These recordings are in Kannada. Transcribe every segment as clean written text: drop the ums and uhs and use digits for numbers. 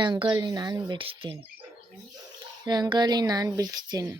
ರಂಗೋಲಿ ನಾನು ಬಿಡಿಸ್ತೀನಿ. ರಂಗೋಲಿ ನಾನು ಬಿಡಿಸ್ತೀನಿ.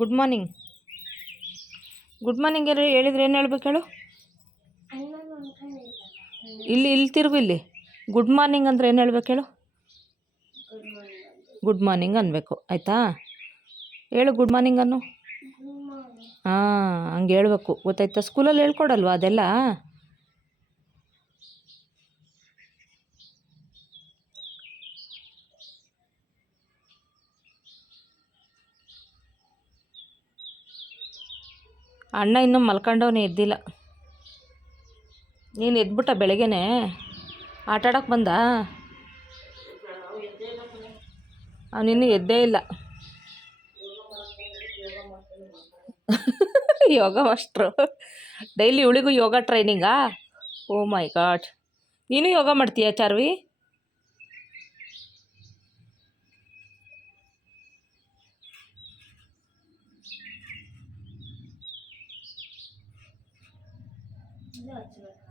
Good morning. ಗುಡ್ ಮಾರ್ನಿಂಗ್ ಎಲ್ಲ ಹೇಳಿದ್ರೆ ಏನು ಹೇಳ್ಬೇಕು ಹೇಳು? ಇಲ್ಲಿ ತಿರುಗು. ಇಲ್ಲಿ ಗುಡ್ ಮಾರ್ನಿಂಗ್ ಅಂದರೆ ಏನು ಹೇಳ್ಬೇಕು ಹೇಳು? ಗುಡ್ ಮಾರ್ನಿಂಗ್ ಅನ್ಬೇಕು, ಆಯಿತಾ? ಹೇಳು ಗುಡ್ ಮಾರ್ನಿಂಗ್ ಅನ್ನು. ಹಾಂ, ಹಂಗೆ ಹೇಳ್ಬೇಕು, ಗೊತ್ತಾಯ್ತಾ? ಸ್ಕೂಲಲ್ಲಿ ಹೇಳ್ಕೊಡಲ್ವಾ ಅದೆಲ್ಲ? ಅಣ್ಣ ಇನ್ನೂ ಮಲ್ಕೊಂಡವನೇ, ಎದ್ದಿಲ್ಲ. ನೀನು ಎದ್ಬಿಟ್ಟ ಬೆಳಗ್ಗೆನೆ ಆಟಾಡೋಕ್ಕೆ ಬಂದ? ಅವನಿನ್ನೂ ಎದ್ದೇ ಇಲ್ಲ. ಯೋಗ ಮಾಸ್ಟ್ರು ಡೈಲಿ ಇವಳಿಗೂ ಯೋಗ ಟ್ರೈನಿಂಗಾ? ಓ ಮೈ ಗಾಡ್, ನೀನು ಯೋಗ ಮಾಡ್ತೀಯಾ ಚಾರ್ವಿ?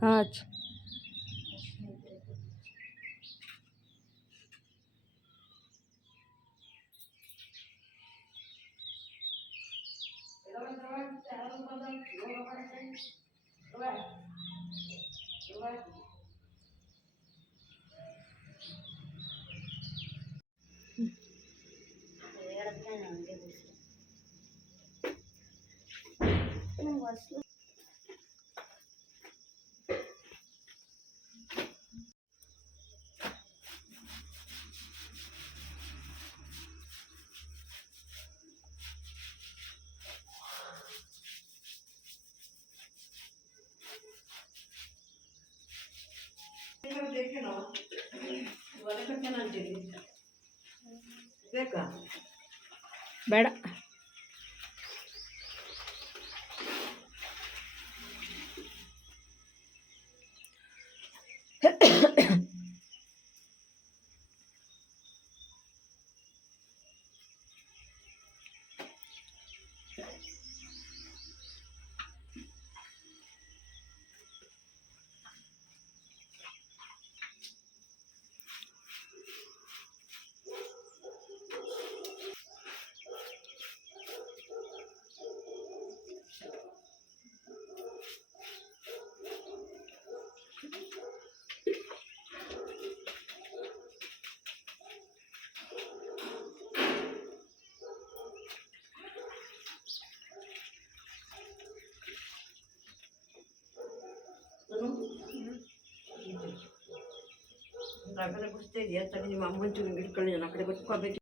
ಹಾಂ ಹಚ್ಚು. ಬೇಡ. ನಿಮ್ಮ ಅಮ್ಮನ ಹಿಡ್ಕೊಳ್ಳಿ, ನಾನು ಆ ಕಡೆ ಬರ್ಕೋಬೇಕು.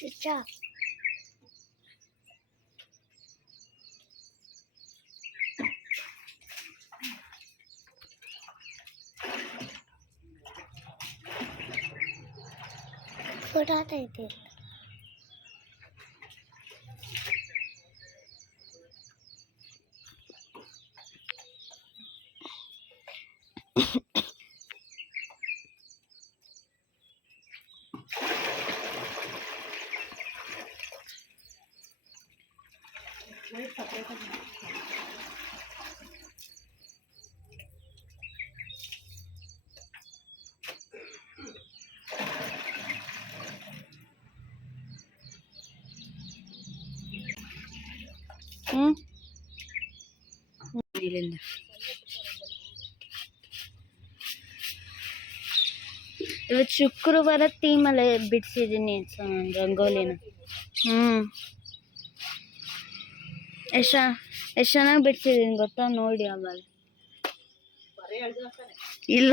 ಚುಚ್ಚಾ ಸುಡಾತೈತಿ. ಇಲ್ಲಿಂದ ಇವತ್ತು ಶುಕ್ರವಾರ ಥೀಮಲ್ಲಿ ಬಿಡಿಸಿದ್ದೀನಿ ರಂಗೋಲಿನ. ಎಷ್ಟು ಚೆನ್ನಾಗಿ ಬಿಡಿಸಿದ್ದೀನಿ ಗೊತ್ತಾ, ನೋಡಿ ಆಮೇಲೆ. ಇಲ್ಲ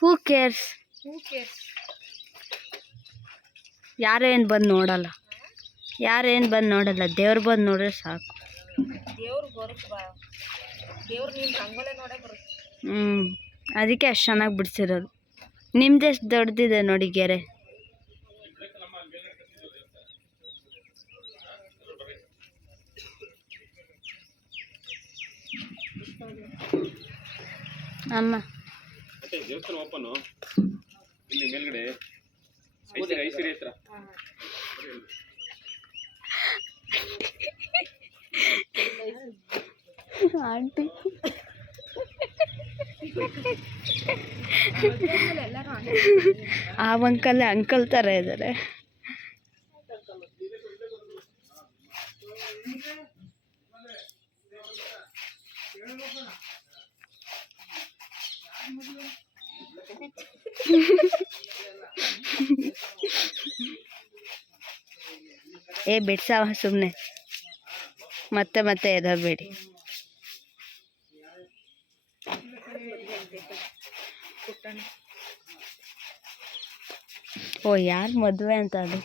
ಹೂ ಕೇರ್ಸ್, ಯಾರೇನು ಬಂದು ನೋಡಲ್ಲ, ಯಾರೇನು ಬಂದು ನೋಡಲ್ಲ, ದೇವ್ರು ಬಂದು ನೋಡ್ರೆ ಸಾಕು. ಅದಕ್ಕೆ ಅಷ್ಟು ಚೆನ್ನಾಗಿ ಬಿಡಿಸಿರೋದು. ನಿಮ್ದೆಷ್ಟು ದೊಡ್ಡದಿದೆ ನೋಡಿ ಗೆರೆ. ಅಮ್ಮ ದೇವಸ್ಥಾನ ಓಪನ್ ಇಲ್ಲಿ ಮೇಲ್ಗಡೆ ಐಸಿರಿ ಹತ್ರ. ಆಂಟಿ ಆ ಅಂಕಲ್ ಥರ ಇದ್ದಾರೆ. ಬಿಡ್ಸವ ಸುಮ್ಮನೆ ಮತ್ತೆ ಎದಬೇಡಿ. ಓ ಯಾರು ಮದುವೆ ಅಂತ ಅದು.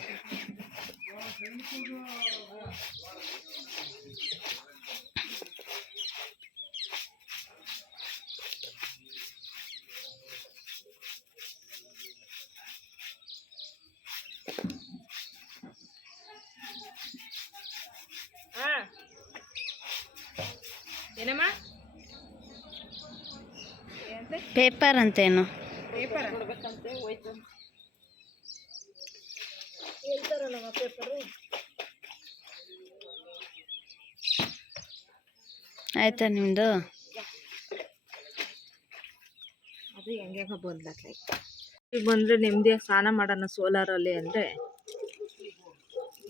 ಏನಮ್ಮ ಪೇಪರ್ ಅಂತೇನು ಆಯ್ತಾ ನಿಮ್ಮದು? ಅದು ಹೆಂಗೆ ಬಂದ್ಲಕ್ಕೆ ಈಗ ಬಂದರೆ ನೆಮ್ಮದಿಯಾಗಿ ಸ್ನಾನ ಮಾಡೋಣ ಸೋಲಾರಲ್ಲಿ ಅಂದರೆ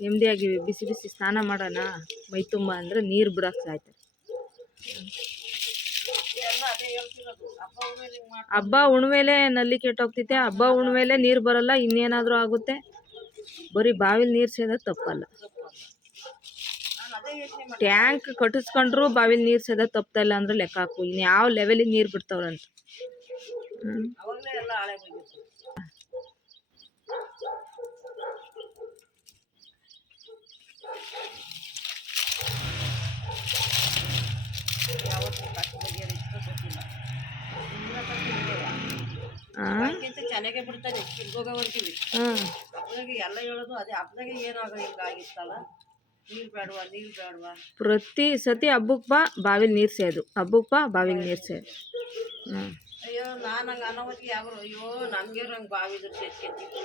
ನೆಮ್ಮದಿಯಾಗಿ ಬಿಸಿ ಬಿಸಿ ಸ್ನಾನ ಮಾಡೋಣ ಮೈ ತುಂಬ ಅಂದರೆ ನೀರು ಬಿಡೋಕೆ ಸಾಯ್ತಾರೆ. ಹಬ್ಬ ಹುಣ್ಮೇಲೆ ನಲ್ಲಿ ಕೆಟ್ಟೋಗ್ತೈತೆ, ಹಬ್ಬ ಹುಣ್ಮೇಲೆ ನೀರು ಬರಲ್ಲ, ಇನ್ನೇನಾದರೂ ಆಗುತ್ತೆ. ಬರೀ ಬಾವಿಲಿ ನೀರು ಸೇದೋದು ತಪ್ಪಲ್ಲ. ಟ್ಯಾಂಕ್ ಕಟ್ಟಿಸ್ಕೊಂಡ್ರು ಬಾವಿಲಿ ನೀರು ಸೇದೋದು ತಪ್ತಾ ಇಲ್ಲ ಅಂದ್ರೆ ಲೆಕ್ಕ ಹಾಕು. ಇನ್ನು ಯಾವ ಲೆವೆಲಿಗೆ ನೀರು ಬಿಡ್ತಾವ್ರಂತ. ಚೆನ್ನಾಗೆ ಬಿಡ್ತಾರೆ ಕಿರ್ಗೋಗವರ್ಗಿವಿ ಹಬ್ಬದಾಗೆ ಎಲ್ಲ ಹೇಳೋದು ಅದೇ ಹಬ್ಬದಾಗೆ ಏನಾಗ ಹಿಂಗಾಗಿತ್ತಲ್ಲ ನೀರು ಬೇಡವಾ ಪ್ರತಿ ಸತಿ ಹಬ್ಬಕ್ಕೆ ಬಾ ಬಾವಿಲಿ ನೀರು ಸೇದು, ಹಬ್ಬಕ್ಕೆ ಬಾ ಬಾವಿಲಿ ನೀರು ಸೇದು. ಅಯ್ಯೋ ನಾನು ಹಂಗೆ ಅನ್ನೋವತ್ತಿಗೆ ಯಾವ ಅಯ್ಯೋ ನಮ್ಗೆ ಹಂಗೆ ಬಾವಿದ್ರು ಸೇರ್ಕೆತ್ತಿತ್ತು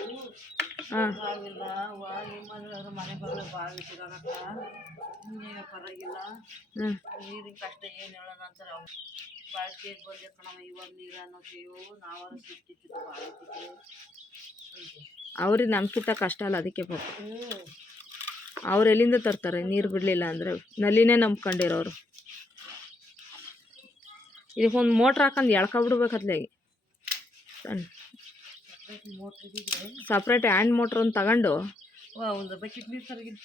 ಬಾವಿಲ್ಲ ನಿಮ್ಮ ಮನೆ ಬರಲ್ಲ ಬಾವಿ ಸಿಗಕ್ಕ ಹಿಂಗೆ ಪರವಾಗಿಲ್ಲ ನೀರಿನ ಕಷ್ಟ ಏನು ಹೇಳೋಣ ಅಂತಾರೆ. ಅವ್ರು ಬಾಳ್ಕೆಗೆ ಬಂದೆ ಕಣವ ಇವಾಗ ನೀರು ಅನ್ನೋದು ನಾವಾರು ಸಿಕ್ತಿತ್ತು ಬಾವಿ ಅವ್ರಿಗೆ ನಮ್ಗಿಂತ ಕಷ್ಟ ಅಲ್ಲ, ಅದಕ್ಕೆ ಪಾಪ ಅವ್ರು ಎಲ್ಲಿಂದ ತರ್ತಾರೆ ನೀರು ಬಿಡಲಿಲ್ಲ ಅಂದರೆ? ನಲ್ಲಿನೇ ನಂಬ್ಕೊಂಡಿರೋರು. ಇದಕ್ಕೊಂದು ಮೋಟ್ರ್ ಹಾಕೊಂಡು ಎಳ್ಕೊಬಿಡ್ಬೇಕತ್ಲೆ. ಸಪ್ರೇಟ್ ಹ್ಯಾಂಡ್ ಮೋಟ್ರ್ ಒಂದು ತಗೊಂಡು ಒಂದು ಬಕೆಟ್ ನೀರು ತರಗಿಲ್ಲ.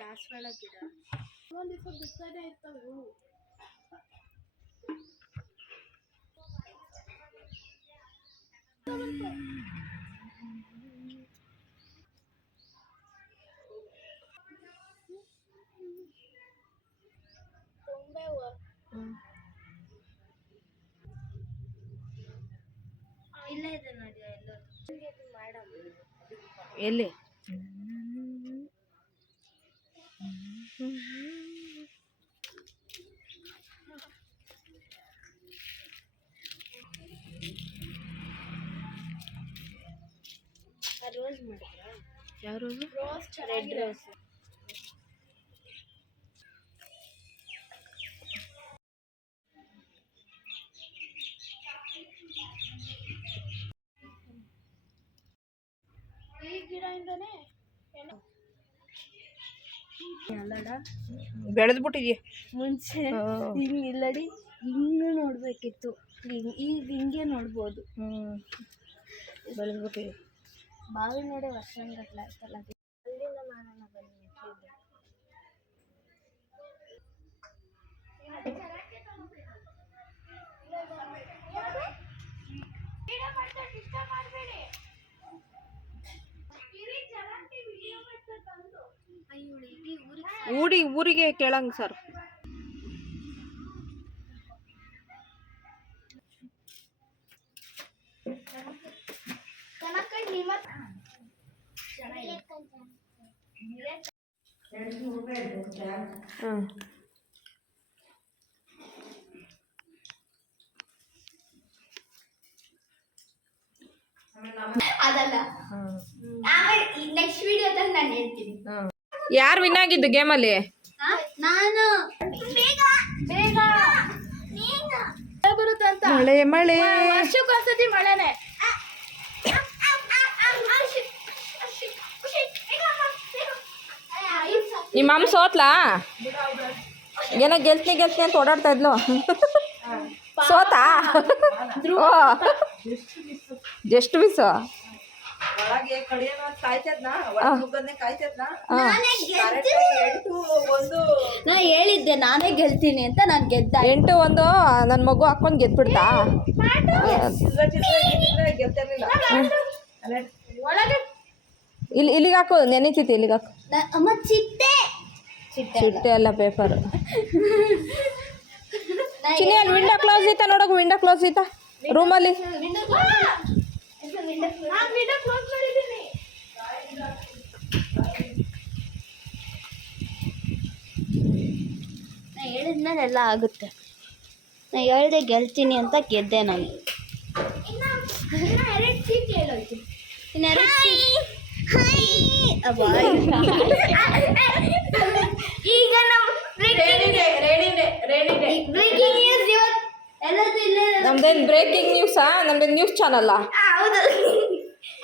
ದಾಸವಾಳ ಗಿಡ ಒಂದು ದಿವಸ ಬಿಡ್ತಾನೆ ಇರ್ತಾವೆ. ಎಲ್ಲಿ? ಯಾವ ರೋಸು? Red rose. ಬೆಳೆದ್ಬಿಟ್ಟಿದ್ಯಾ ಮುಂಚೆ ಹಿಂಗೆ ಇಲ್ಲಡಿ, ಹಿಂಗೆ ನೋಡ್ಬೇಕಿತ್ತು. ಈಗ ಹಿಂಗೆ ನೋಡ್ಬೋದು. ಬೆಳೆದ್ಬಿಟ್ಟಿದ್ಯಾ. ಬಾವಿ ನೋಡಿ ವರ್ಷಗಟ್ಟಲೆ ಆಯ್ತಲ್ಲ. ಅಲ್ಲಿಂದ ಮಾಡೋಣ ಬನ್ನಿ. ಊರಿಗೆ ಕೇಳಂಗ್ ಸರ್. ಅದಲ್ಲ, ಆಮೇಲೆ ನೆಕ್ಸ್ಟ್ ವಿಡಿಯೋದಲ್ಲಿ ನಾನು ಹೇಳ್ತೀನಿ. ಯಾರು ವಿನ್ ಆಗಿದ್ದು ಗೇಮಲ್ಲಿ? ನಾನು ಬೇಗ ಬೇಗ ಬರುತ್ತೆ ಅಂತ. ಮಳೆ ವರ್ಷಕ್ಕೊಂದ್ಸತಿ ಮಳೆನೆ. ನಿಮ್ಮ ಅಮ್ಮ ಸೋತ್ಲಾ? ಏನೋ ಗೆಲ್ತೀನಿ ಅಂತ ಓಡಾಡ್ತಾ ಇದ್ಲು. ಸೋತಾ? Just miss. ಒಳಗೆ ಕಡಿಯೋಣ ಕಾಯ್ತದ್ನ, ಮುಗ್ಗನ್ನೇ ಕಾಯ್ತದ್ನ. ನಾ ಹೇಳಿದ್ದೆ ನಾನೇ ಗೆಲ್ತೀನಿ ಅಂತ. ನಾನು ಗೆದ್ದ 8-1 ನನ್ನ ಮಗು ಹಾಕೊಂಡು ಗೆದ್ಬಿಡ್ತಾ? ಗೆಲ್ತಿರ್ಲಿಲ್ಲ. ಇಲ್ಲಿಗೆ ಹಾಕು, ನೆನೀತೈತಿ. ಇಲ್ಲಿಗೆ ಹಾಕು. ಅಮ್ಮ ಚಿಟ್ಟೆ ಚಿಟ್ಟೆ ಅಲ್ಲ, ಪೇಪರ್. ಚಿನ್ನಿ ಅಲ್ಲಿ ವಿಂಡೋ ಕ್ಲೋಸ್ ಐತಾ ನೋಡೋಕೆ. ವಿಂಡೋ ಕ್ಲೋಸ್ ಐತಾ ರೂಮಲ್ಲಿ? ನಾ ಹೇಳಿದ್ಮೇಲೆ ಎಲ್ಲ ಆಗುತ್ತೆ. ನಾ ಹೇಳ್ದೆ ಗೆಲ್ತೀನಿ ಅಂತ ಗೆದ್ದೆ ನಾನು. ಈಗ ನಾವು ಬ್ರೇಕಿಂಗ್ ನ್ಯೂಸ್ ಎಲ್ಲದೂ ಇಲ್ಲೇ. ನಮ್ದೇನು ಬ್ರೇಕಿಂಗ್ ನ್ಯೂಸಾ? ನಮ್ದೇನು ನ್ಯೂಸ್ ಚಾನಲ್ಲ? ಹೌದು.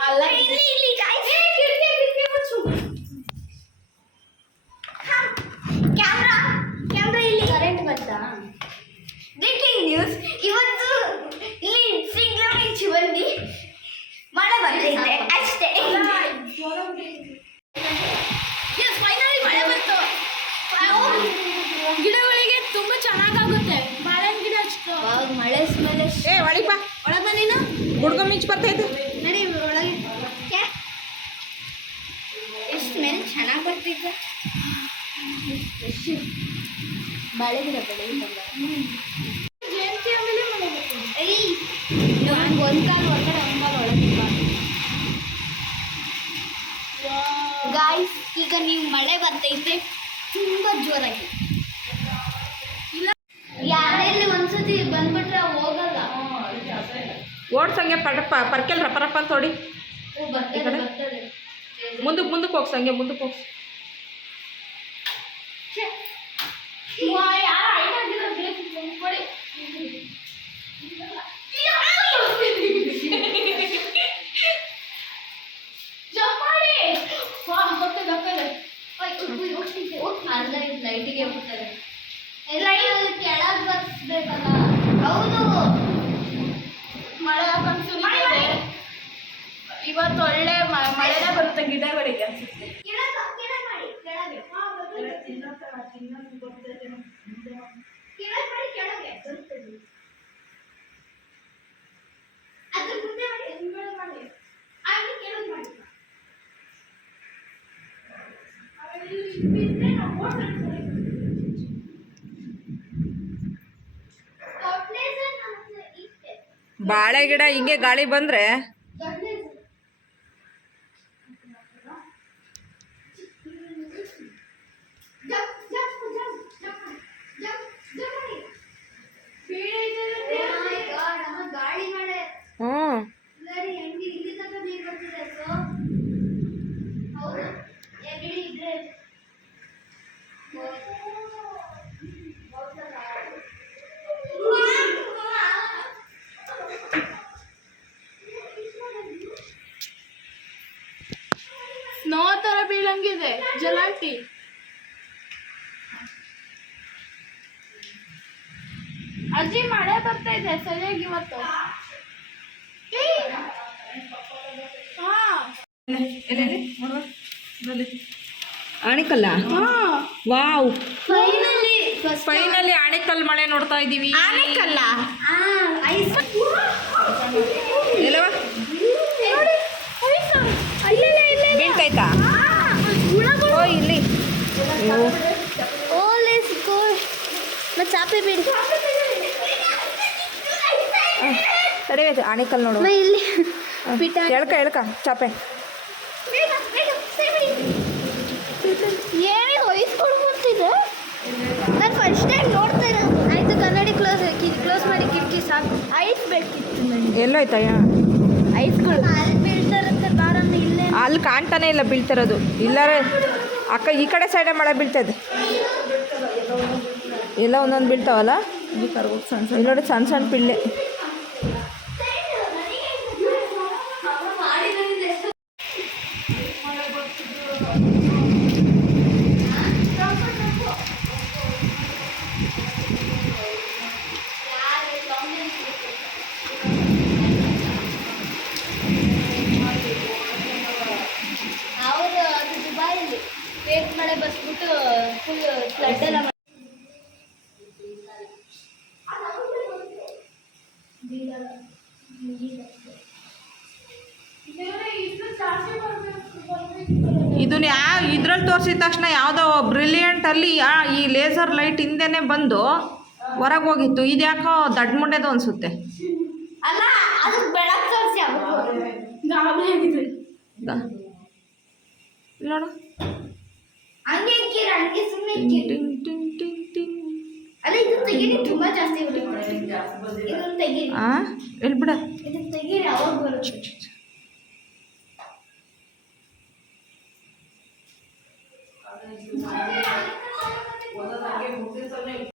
ಅಲ್ಲ, ಇಲ್ಲಿ ಕ್ಯಾಮ್ರಾ ಇಲ್ಲಿ ಕರೆಂಟ್ ಬಂತಾ? ಬ್ರೇಕಿಂಗ್ ನ್ಯೂಸ್ ಇವತ್ತು ಇಲ್ಲಿ ಸಿಂಗ್ರಾಮಿ ಚಿವಂಡಿ ಮಳೆ ಬಂದಿದೆ ಅಷ್ಟೇ. ಫೈನಲಿ ಮಳೆ ಬಂತು. ಗಿಡಗಳಿಗೆ ತುಂಬ ಚೆನ್ನಾಗಾಗುತ್ತೆ. ಬಾಳೆ ಗಿಡ ಅಷ್ಟು ಮಳೆ ಸ್ಮೆಲ್. ಒಳಗೆ ಬಾ. ಒಳಗೆ ಬಂದಿನ ಗುಡ್ಗ ಮಿಂಚು ಬರ್ತೈತೆ. ನಡಿ ಒಳಗೆ. ಎಷ್ಟು ಸ್ಮೆಲ್ ಚೆನ್ನಾಗಿ ಬರ್ತಿದ್ದೆ. ಬಾಳೆ ಗಿಡ ಬೆಳೆಯುತ್ತಲ್ಲ. ಜಯಂತಿ ಆಮೇಲೆ ಮಳೆ ಬರ್ತದೆ. ಒಂದು ಕಾಲು ಹೊರಗಡೆ, ಒಂದು ಕಾಲು ಒಳಗೆ. ಗಾಯ್ಸ್, ಈಗ ನೀವು ಮಳೆ ಬರ್ತೈತೆ ತುಂಬ ಜೋರಾಗಿ. ಯಾರೆಲ್ಲಿ ಒಂದ್ಸತಿ ಬಂದ್ಬಿಟ್ರೆ ಹೋಗಲ್ಲ. ಓಡ್ಸಂಗೆ ಪರ್ಕೆಲ್ ರಪ್ಪ ಅಂತ ಹೊಡಿ. ಮುಂದಕ್ಕೆ ಹೋಗಿ ಸಂಗೆ, ಮುಂದಕ್ಕೆ ಹೋಗಿ. ಲೈಟಿಗೆ ಹೋಗ್ತಾರೆ. ಕೆಳಗೆ ಬರ್ಸ್ಬೇಕಲ್ಲ. ಹೌದು, ಮಳೆ ಇವತ್ತು ಒಳ್ಳೆ ಮಳೆನೇ ಬರುತ್ತೆ ಗಿಡಗಳಿಗೆ. ಬಾಳೆ ಗಿಡ ಹಿಂಗೆ ಗಾಳಿ ಬಂದ್ರೆ ಹ್ಞೂ ಸ್ನೋ ತರ ಬೀಳಂಗಿದೆ ಜಲಾಂಟಿ. ಅಜ್ಜಿ ಮಳೆ ಬರ್ತಾ ಇದೆ ಸರಿಯಾಗಿ ಇವತ್ತು. ಹಾ ಆಣಿಕಲ್ಲ ವಾವ್ ಫೈನಲಿ ಫೈನಲಿ ಆಣಿಕಲ್ ಮಳೆ ನೋಡ್ತಾ ಇದೀವಿ. ಆನೆಕಲ್ಲ ಎಲ್ಲವ ಬೀಳ್ತೈತಾ? ಓ ಇಲ್ಲಿ ಚಾಪೆ ಬೀಳಿ ತಡೆಯದು ಆಣಿಕಲ್ ನೋಡು. ಇಲ್ಲಿ ಎಳ್ಕ ಚಾಪೆ. ಏನೇ ವಹಿಸ್ಕೊಂಡು ಬರ್ತಿದೆ. ನಾನು ಫಸ್ಟ್ ಟೈಮ್ ನೋಡ್ತಾ ಇರೋದು. ಆಯ್ತು ಕನ್ನಡಿ ಕ್ಲೋಸ್ ಮಾಡಿ ಕಿಟಕಿ ಸಾಕು. ಐಸ್ ಬೇಕಿತ್ತು ನನಗೆ. ಎಲ್ಲೋಯ್ತಯ್ಯ ಐಸ್ಗಳು ಅಲ್ಲಿ ಬೀಳ್ತಾರಂತೆ ಬಾರಮ್ಮ ಇಲ್ಲೇ. ಅಲ್ಲಿ ಕಾಣ್ತಾನೆ ಇಲ್ಲ ಬೀಳ್ತಿರೋದು. ಇಲ್ಲಾರೆ ಅಕ್ಕ ಈ ಕಡೆ ಸೈಡೆ ಮಳೆ ಬೀಳ್ತದೆ. ಎಲ್ಲ ಒಂದೊಂದು ಬೀಳ್ತಾವಲ್ಲ ಇಲ್ಲಿ ನೋಡಿ ಸಣ್ಣ ಸಣ್ಣ ಪಿಳ್ಳೆ. ಅವರು ಅದು ದುಬೈಯಲ್ಲಿ ಬೇಗ ಮಳೆ ಬರ್ಸ್ಬಿಟ್ಟು ಫುಲ್ ಫ್ಲಡ್ ಎಲ್ಲ ಇದನ್ನ ಇದ್ರಲ್ಲಿ ತೋರಿಸಿದ ತಕ್ಷಣ ಯಾವುದೋ ಬ್ರಿಲಿಯಂಟಲ್ಲಿ ಈ ಲೇಸರ್ ಲೈಟ್ ಹಿಂದೆನೇ ಬಂದು ಹೊರಗೆ ಹೋಗಿತ್ತು. ಇದು ಯಾಕೋ ದಡ್ಡ ಮುಂಡೆದು ಅನಿಸುತ್ತೆ. ಅಲ್ಲ ಅದು ಬೆಳಕು ತೋರಿಸಿ ಗಾಬರಿ ಆಗಿದೆ ನೋಡು. ಹಂಗೆ ಇಕ್ಕಿರ ಹಂಗೆ ಸುಮ್ಮನೆ ಇಕ್ಕಿರಿ. ಅಲ್ಲ ಇದು ತೆಗೀರಿ ತುಂಬಾ ಜಾಸ್ತಿ ಬರುತ್ತೆ. ಇದನ್ನ ತೆಗೀರಿ. ಎಲ್ಲಿ ಬಿಡ ಇದನ್ನ ತೆಗೀರಿ ಅವಾಗ ಬರುತ್ತೆ.